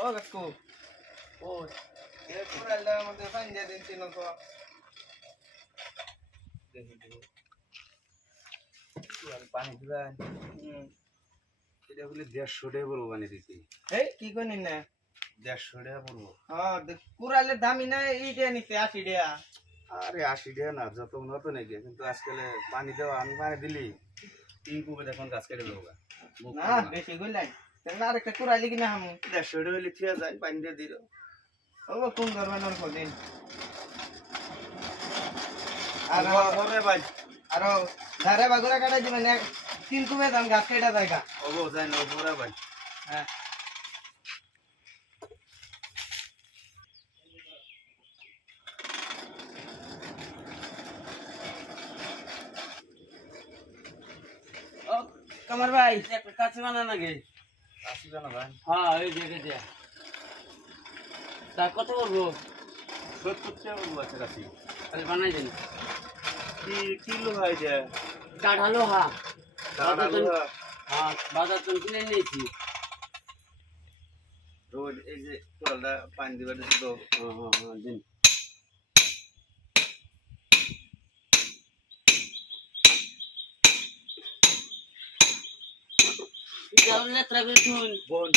ও কাকু ও এ পুরাইলে আমাদের পানি দিয়ে দিন তিন তো পানি দিবেন এটা বলে 150 টাকা বলবো পানি দিতে এই কি করেন না 150 টাকা পড়বো হ্যাঁ পুরাইলে দামি না এইটা নিতে 80 টাকা আরে 80 টাকা না যত উন্নত নাকি কিন্তু আজকাল পানি দেওয়া আমি পানি দিলি 3 কুবে দেখুন গাছ কেটে দেবো না বেশি গইলাই তাহলে আরেকটা কুরাইলে কিনা হামু 150 টাকা হইলে ঠিক আছে পানি দিয়ে দিল ও কোন ধরনের অল্প দিন আর পরে ভাই আর ধারে বাগুলা কাটা দিবেন এক 3 কুবে দাম গাছ কেটে জায়গা ও যাই না পরে ভাই হ্যাঁ ও কামার ভাই একটা কাছে বানা নাকি আসি জানা ভাই হ্যাঁ এই দেখে দে তা কত বলবো 70 টাকা বলবো আছে কাছে তাহলে বানাই দেন কি কিলো ভাই যে কাঠা লোহা দাদা হ্যাঁ বাজার তো কিনে নিয়েছি রোজ এই যে কোলটা পানি দিবার তো হ্যাঁ দিন লেত্রা করে শুন বোন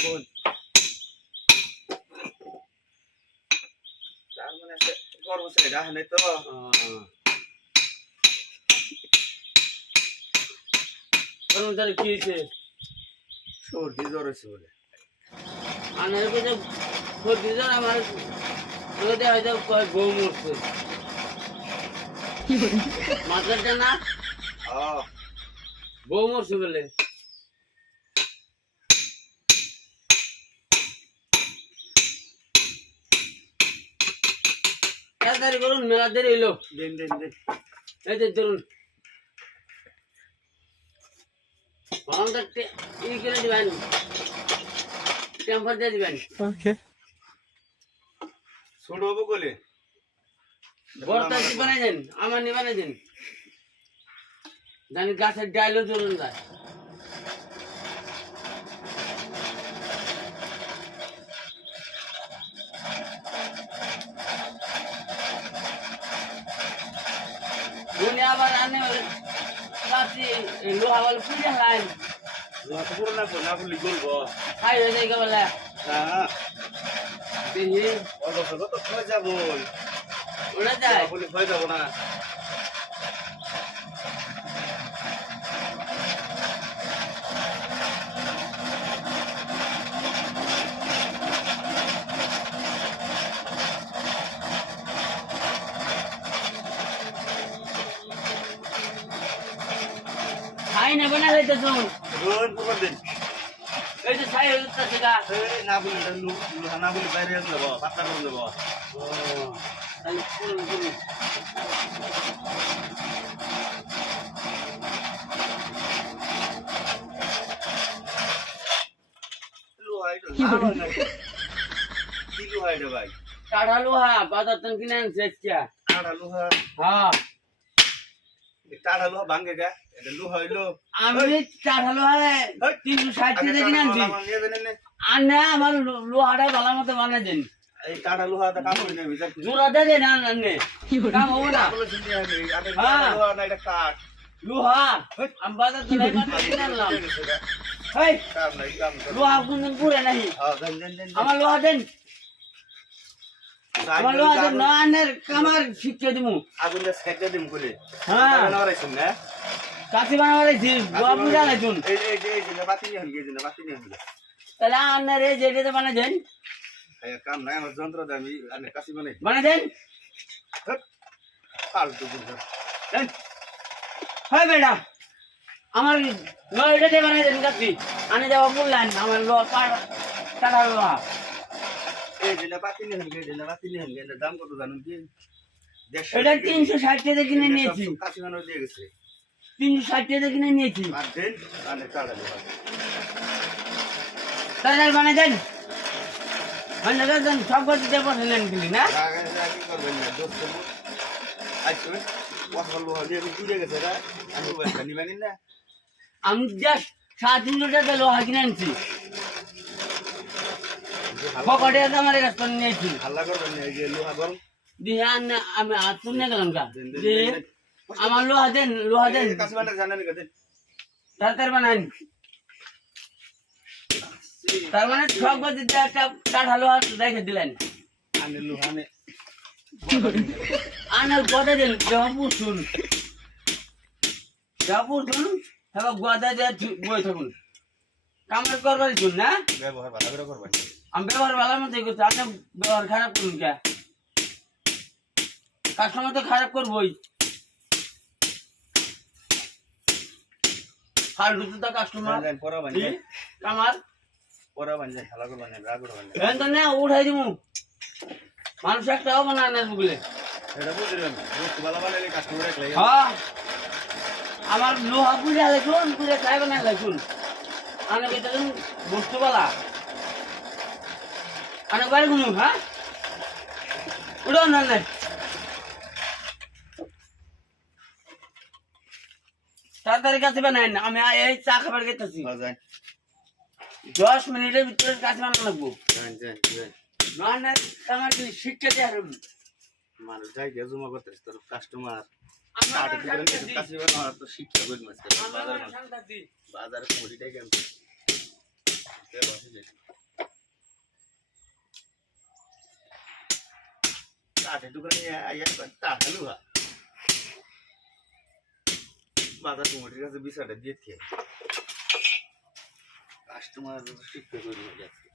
তার মানে কর্মচারী রাখে নাই তো কর্মচারী কি হয়েছে সর্দি জ্বর হয়েছে বলে আনার কাছে সর্দি জ্বর আমার হয়তো বউ মরছে মাথাটা না বউ মরছে বলে তাড়াতাড়ি করুন মেলা দেরি হইলো দিন এই যে ধরুন আমাদের ই করে দিবেন টেম্পার দিয়ে দিবেন ছোট হবো বলে বর্তা বানাই দেন আমার নি বানাই দেন জানি গাছের ডাইলও ধরুন যায় উনি আবার আনে কাছে লোহা বলে পুজো হয় পুরো না বলি বলবো খাই হয়ে যায় বলে হ্যাঁ দেখি তো খয় যাবো ওরা যায় বলি খয় যাবো না খাই না বানা হইতে শুন রোজ পুরো দিন এই যে ছাই হইতে গা না বলি না বলি বাইরে দেবো পাত্তা করে দেবো তাহলে করুন করুন কিলো হয় রে ভাই কাঠা লোহা বাজার তো কিনে আনছে কাটা লোহা হ্যাঁ কাটা লোহা ভাঙে গা এটা লোহা হইলো আমি কাঠা লোহা 360 টাকা কিনে আনছি আর না আমার লোহাটা ভালো মতো বানাই দেন এই কাটা লোহাটা কাম হই না জোড়া দে দেন আননে কাম হবে না লোহা না এটা কাঠ লোহা আমি বাজার তো কিনে আনলাম এই লোহা কোনদিন পুরে নাই আমার লোহা দেন আমার লোহা দেন না আনের কামার শিক্ষা দিমু আগুনটা সেটা দিম বলে হ্যাঁ না রাইছেন না কাছি বানাবারে জি লোহা বুঝা নাই শুন এই যে বাতি নিয়ে গিয়ে যে বাতি নিয়ে গিয়ে তাহলে আনের এই যেটা বানাই দেন এই কাম নাই আমার যন্ত্র দে আমি আনে কাছি বানাই দেন ফালতু বুঝা দেন হয় বেটা আমার লোহা এটা দিয়ে বানাই দেন কাছি আনে যাওয়া বললেন আমার লোহা কাটা লোহা এই যে বাতি নিয়ে গিয়ে যে বাতি নিয়ে গিয়ে দাম কত জানুন কি এটা 360 টাকা কিনে নিয়েছি কাছি বানানো দিয়ে গেছে 360 টাকা কিনে নিয়েছি আর দেন আনে কাটা লোহা তাহলে বানাই দেন মানে দেন সব কিছু দিয়ে বসলেন কিলি না কি করবেন না দোস্ত আইছো কথা লোহা দিয়ে ঘুরে গেছে রা আমি বলছি নিবেন না আমি জাস্ট 350 টাকা লোহা কিনে আনছি পকেটে আমার কাছে করে নিয়েছি হাল্লা করবেন না, এই যে লোহা গরম দিয়ে আমি আর শুনে গেলাম গা যে আমার লোহা দেন কাছে বান্ডা জানেন কথা তাড়াতাড়ি বানান তার মানে সব বাজে একটা কাঠা লোহা রেখে দিলেন আনে লোহা নে আনার গদা দেন পুষুন এবার গদা দিয়ে বই থাকুন কামড় করবার শুন না ব্যবহার ভালো করে করবেন আমি ব্যবহার ভালো মতো করছি আপনি ব্যবহার খারাপ করুন কে কাস্টমার তো খারাপ করবোই ফালতু তো কাস্টমার পরা বান আমার পরা বান যায় হালা করবেন না রাগ করবেন না এখন তো না উঠাই দিব মানুষ একটা হবো না না বুঝলে এটা বুঝলেন বস্তু ভালো বানালে কাস্টমার রাখলে হ্যাঁ আমার লোহা পুজা দেখুন পুজা খাইবে না দেখুন অনেকে দেখুন বস্তুবালা অনেক বাড়ি গুনু হ্যাঁ উঠো না নাই তাড়াতাড়ি কাছে বানাই না আমি এই চা খাবার খেতেছি যায় 10 মিনিটের ভিতরে কাছে বানানো লাগবো যান যান যান না না আমার কি শিক্ষা দিয়ে আসুন মানুষ যাই গিয়ে জমা করতেছে তোর কাস্টমার আমার কাছে বানানোর তো শিক্ষা করি মাছ বাজার শান্তি বাজারে কোটিটাই কেন কাঠে টুকরা নিয়ে টাকা লুহা বাজার কোটির কাছে বিষয়টা দিয়ে খেয়ে কাস্টমার শিক্ষা করি যাচ্ছে